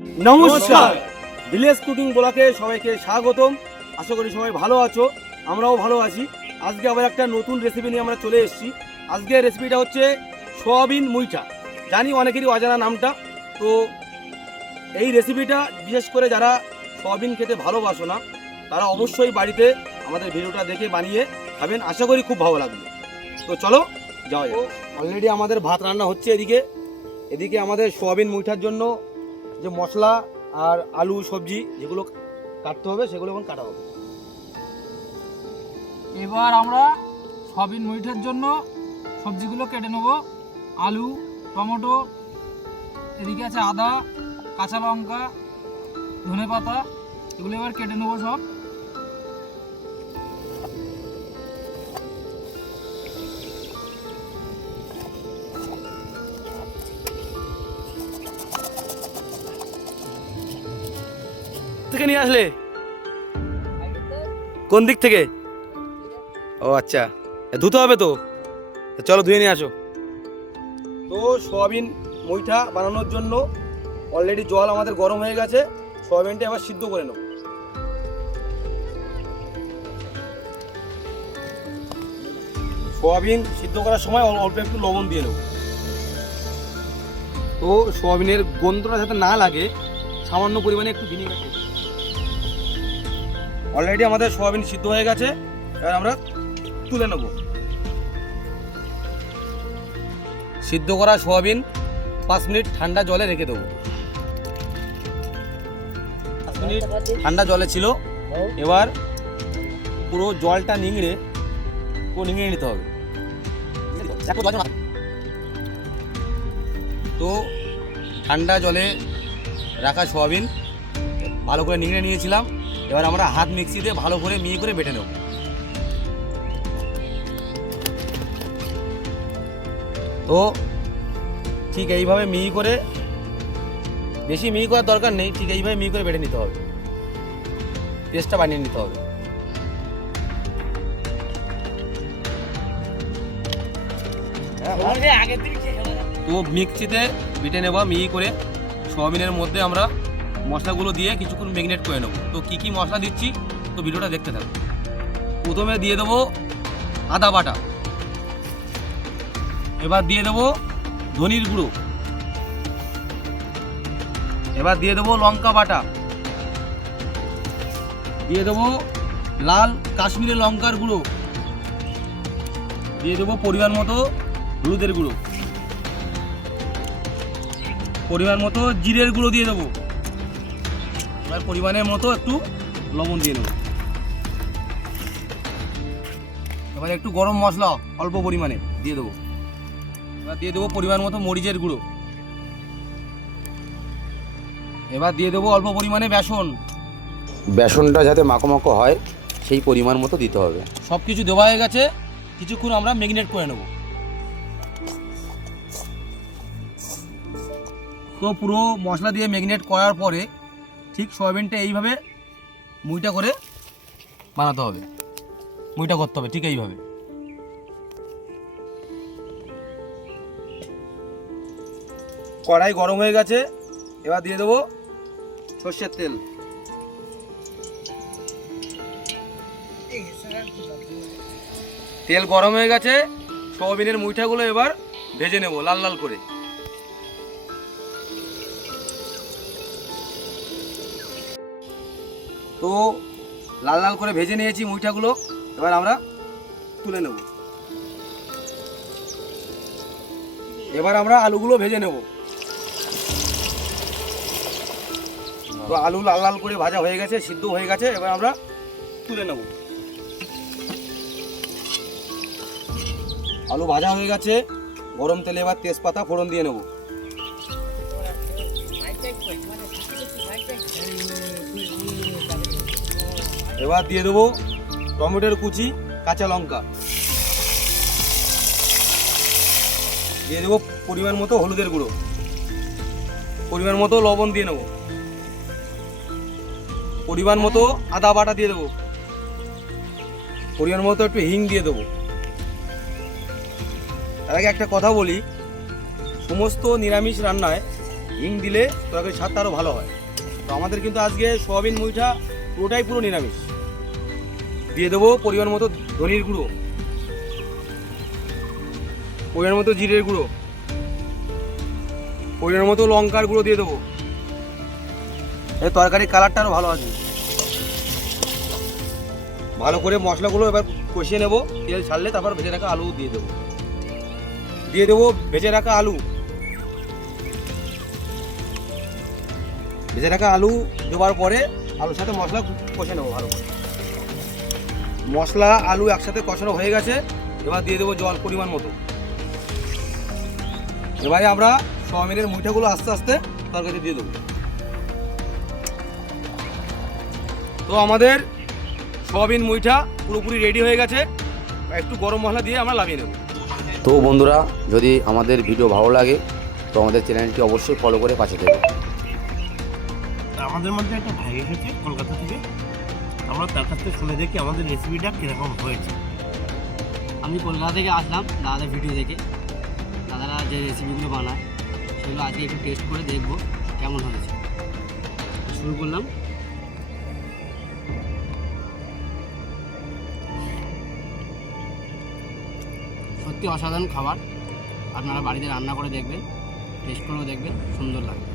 নমস্কার, village cooking ব্লকে সবাইকে স্বাগতম। আশা করি সবাই ভালো আছো, আমরাও ভালো আছি। আজকে আবার একটা নতুন রেসিপি নিয়ে আমরা চলে এসেছি। আজকের রেসিপিটা হচ্ছে সোয়াবিন মুইঠা। জানি অনেকেরই অজানা নামটা। তো এই রেসিপিটা বিশেষ করে যারা সোয়াবিন খেতে ভালোবাসো না, তারা অবশ্যই বাড়িতে আমাদের ভিডিওটা দেখে বানিয়ে খাবেন। আশা করি খুব ভালো লাগবে। তো চলো যাওয়া যাক। অলরেডি আমাদের ভাত রান্না হচ্ছে এদিকে আমাদের সোয়াবিন মুইঠার জন্য যে মশলা আর আলু সবজি যেগুলো কাটতে হবে সেগুলো এখন কাটা হবে। এবার আমরা সয়াবিন মুইঠার জন্য সবজিগুলো কেটে নেব। আলু, টমেটো, এদিকে আছে আদা, কাঁচা লঙ্কা, ধনেপাতা, এগুলো এবার কেটে নেব সব। থেকে নিয়ে আসলে কোন দিক থেকে? ও আচ্ছা, ধুতে হবে তো, চলো ধুয়ে নিয়ে আসো। তো সোয়াবিন মুইঠা বানানোর জন্য অলরেডি জল আমাদের গরম হয়ে গেছে। সোয়াবিনটা এবার সিদ্ধ করে নেব। সোয়াবিন সিদ্ধ করার সময় অল্প একটু লবণ দিয়ে নেব। তো সোয়াবিনের গন্ধটা যাতে না লাগে সামান্য পরিমাণে একটু ভিনেগার দেব। অলরেডি আমাদের সোয়াবিন সিদ্ধ হয়ে গেছে, এবার আমরা তুলে নেব। সিদ্ধ করা সোয়াবিন 5 মিনিট ঠান্ডা জলে রেখে দেবো। 5 মিনিট ঠান্ডা জলে ছিল, এবার পুরো জলটা নিংড়ে নিতে হবে। তো ঠান্ডা জলে রাখা সোয়াবিন ভালো করে নিংড়ে নিয়েছিলাম। এবার আমরা হাত মিক্সি দিয়ে ভালো করে মিহি করে বেটে নেব। তো ঠিক এইভাবে মিহি করে, বেশি মিহি করার দরকার নেই, ঠিক এইভাবে মিহি করে বেটে নিতে হবে, পেস্টটা বানিয়ে নিতে হবে। তো মিক্সিতে বেটে নেওয়া মিহি করে সোয়াবিনের মধ্যে আমরা মশলাগুলো দিয়ে কিছুক্ষণ ম্যারিনেট করে নেব। তো কী কী মশলা দিচ্ছি তো ভিডিওটা দেখতে থাকো। প্রথমে দিয়ে দেবো আদা বাটা, এবার দিয়ে দেবো ধনির গুঁড়ো, এবার দিয়ে দেবো লঙ্কা বাটা, দিয়ে দেবো লাল কাশ্মীরি লঙ্কার গুঁড়ো, দিয়ে দেবো পরিমাণ মতো হলুদের গুঁড়ো, পরিমাণ মতো জিরের গুঁড়ো দিয়ে দেবো, এবার পরিমাণের মতো একটু লবণ দিয়ে নেব। এবার একটু গরম মশলা অল্প পরিমাণে দিয়ে দেবো। এবার দিয়ে দেবো পরিমাণ মতো মরিচের গুঁড়ো, এবার দিয়ে দেবো অল্প পরিমাণে বেসন। বেসনটা যাতে মাখো হয় সেই পরিমাণ মতো দিতে হবে। সব কিছু দেওয়া হয়ে গেছে, কিছুক্ষণ আমরা ম্যারিনেট করে নেব। তো পুরো মশলা দিয়ে ম্যারিনেট করার পরে ঠিক সয়াবিনটা এইভাবে মুইটা করে বানাতে হবে, মুইটা করতে হবে ঠিক এইভাবে। কড়াই গরম হয়ে গেছে, এবার দিয়ে দেবো সর্ষের তেল। তেল গরম হয়ে গেছে, সোয়াবিনের মুইঠাগুলো এবার ভেজে নেব লাল লাল করে। তো লাল লাল করে ভেজে নিয়েছি মুইঠাগুলো, এবার আমরা তুলে নেব। এবার আমরা আলুগুলো ভেজে নেব। তো আলু লাল লাল করে ভাজা হয়ে গেছে, সিদ্ধ হয়ে গেছে, এবার আমরা তুলে নেব। আলু ভাজা হয়ে গেছে, গরম তেলে এবার তেজপাতা ফোড়ন দিয়ে নেব। এবার দিয়ে দেবো টমেটোর কুচি, কাঁচা লঙ্কা, দিয়ে দেবো পরিমাণ মতো হলুদের গুঁড়ো, পরিমাণ মতো লবণ দিয়ে নেব, পরিমাণ মতো আদা বাটা দিয়ে দেবো, পরিমাণ মতো একটু হিং দিয়ে দেবো। তার আগে একটা কথা বলি, সমস্ত নিরামিষ রান্নায় হিং দিলে তরকারির স্বাদটা আরও ভালো হয়। তো আমাদের কিন্তু আজকে সোয়াবিন মুইঠা পুরোটাই পুরো নিরামিষ। দিয়ে দেবো পরিমাণ মতো ধনির গুঁড়ো, পরিমাণ মতো জিরের গুঁড়ো, পরিমাণ মতো লঙ্কার গুঁড়ো দিয়ে দেবো। এই তরকারির কালারটা আরও ভালো আছে। ভালো করে মশলাগুলো এবার কষিয়ে নেবো। তেল ছাড়লে তারপর ভেজে রাখা আলু দিয়ে দেবো। দিয়ে দেবো ভেজে রাখা আলু। ভেজে রাখা আলু দেওয়ার পরে আলুর সাথে মশলা কষে নেবো ভালো করে। মশলা আলু একসাথে কষানো হয়ে গেছে, এবার দিয়ে দেবো জল পরিমাণ মতো। এবারে আমরা সোয়াবিনের মুইঠাগুলো আস্তে আস্তে তরকারিতে দিয়ে দেবো। তো আমাদের সোয়াবিন মুইঠা পুরোপুরি রেডি হয়ে গেছে। একটু গরম মশলা দিয়ে আমরা লাগিয়ে নেব। তো বন্ধুরা, যদি আমাদের ভিডিও ভালো লাগে তো আমাদের চ্যানেলটি অবশ্যই ফলো করে পাশে দেবে। আমাদের মধ্যে একটা ভাই এসেছে কলকাতা থেকে, আমরা তার কাছ থেকে শুনে দেখি আমাদের রেসিপিটা কীরকম হয়েছে। আমি কলকাতা থেকে আসলাম দাদাদের ভিডিও দেখে। দাদারা যে রেসিপিগুলো বানায় সেগুলো আজকে একটু টেস্ট করে দেখবো কেমন হয়েছে। শুরু করলাম। সত্যি অসাধারণ খাবার। আপনারা বাড়িতে রান্না করে দেখবেন, টেস্ট করেও দেখবেন, সুন্দর লাগবে।